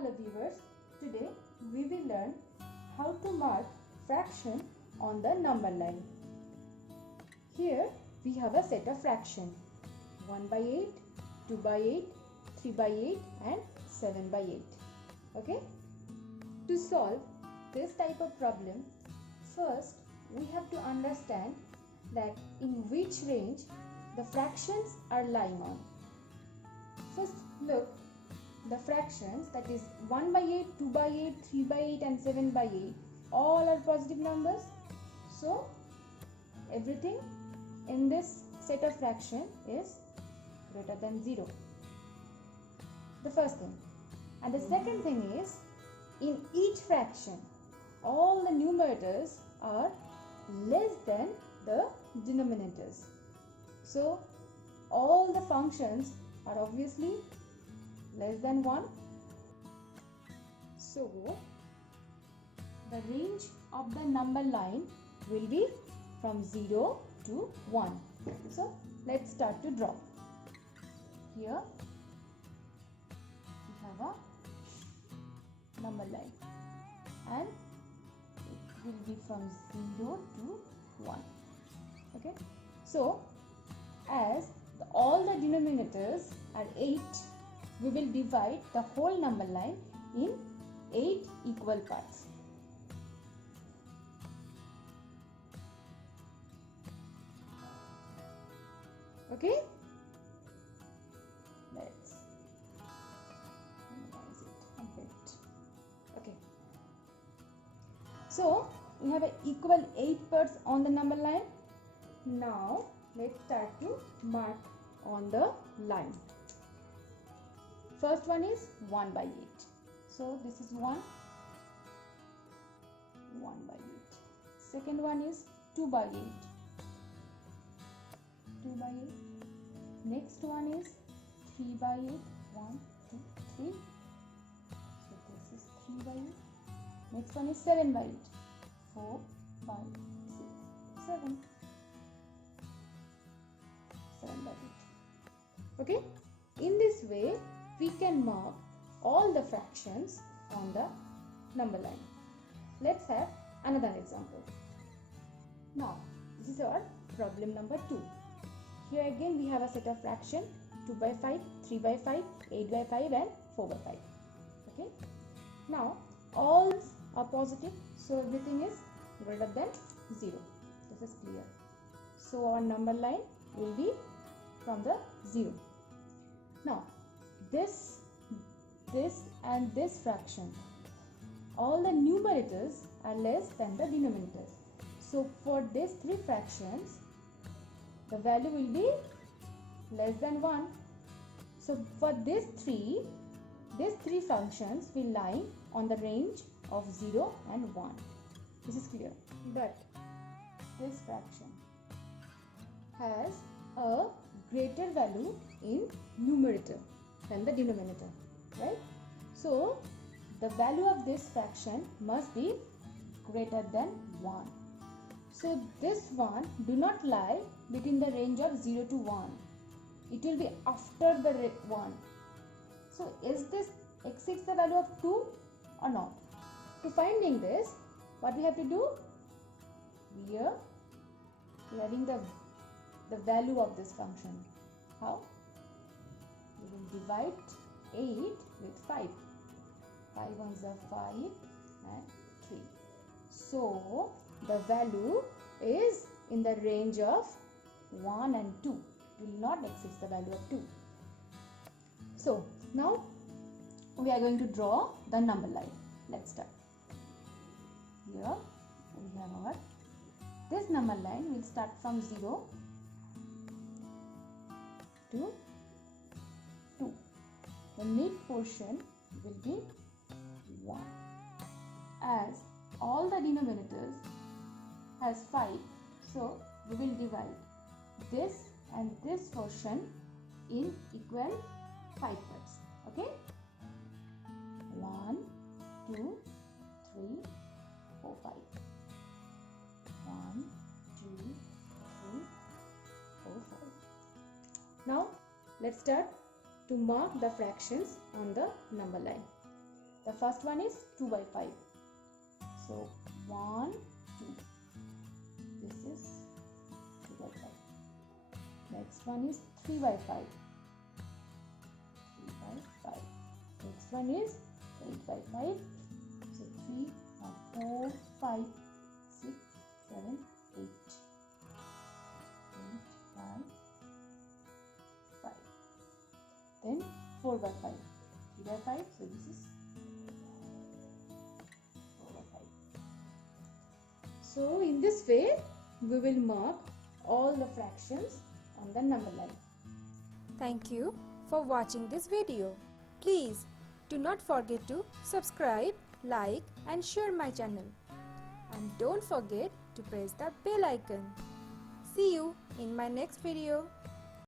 Hello viewers, today we will learn how to mark fraction on the number line. Here we have a set of fraction 1 by 8, 2 by 8, 3 by 8 and 7 by 8. Okay? To solve this type of problem, first we have to understand that in which range the fractions are lying on. First look, the fractions, that is 1 by 8, 2 by 8, 3 by 8 and 7 by 8, all are positive numbers. So everything in this set of fraction is greater than 0. The first thing. And the second thing is, in each fraction, all the numerators are less than the denominators. So all the functions are obviously less than 1. So the range of the number line will be from 0 to 1. So let's start to draw. Here we have a number line and it will be from 0 to 1. Okay, so as all the denominators are 8, we will divide the whole number line in 8 equal parts. Okay? Let's minimize it a bit. Okay. So we have an equal 8 parts on the number line. Now let's start to mark on the line. First one is 1 by 8. So this is 1 by 8. Second one is 2 by 8. 2 by 8. Next one is 3 by 8. 1, 2, 3. So this is 3 by 8. Next one is 7 by 8. 4, 5, 6, 7. 7 by 8. Okay? In this way, we can mark all the fractions on the number line. Let's have another example. Now, this is our problem number 2. Here again we have a set of fraction 2 by 5, 3 by 5, 8 by 5 and 4 by 5. Okay. Now, all are positive, so everything is greater than 0. This is clear. So our number line will be from the 0. Now, this and this fraction, all the numerators are less than the denominators. So for these 3 fractions, the value will be less than 1. So for these three functions will lie on the range of 0 and 1. This is clear. But this fraction has a greater value in numerator than the denominator, right? So the value of this fraction must be greater than 1. So this one do not lie between the range of 0 to 1. It will be after the 1. So is this exceeds the value of 2 or not? To finding this, what we have to do? We are having the value of this function. How? We will divide 8 with 5. 5 ones are 5 and 3. So the value is in the range of 1 and 2. Will not exceed the value of 2. So now we are going to draw the number line. Let's start. Here we have our, this number line will start from 0 to 2. The mid portion will be 1. As all the denominators has 5, so we will divide this and this portion in equal 5 parts. Okay? 1, 2, 3, 4, 5. 1, 2, 3, 4, 5. Now let's start to mark the fractions on the number line. The first one is 2 by 5. So 1, 2. This is 2 by 5. Next one is 3 by 5. 3 by 5. Next one is 8 by 5. So 3, 4, 5, 6, 7, 8. 8 by 5. Then 4 by 5. 3 by 5. So this is 4 by 5. So in this way, we will mark all the fractions on the number line. Thank you for watching this video. Please do not forget to subscribe, like and share my channel. And don't forget to press the bell icon. See you in my next video.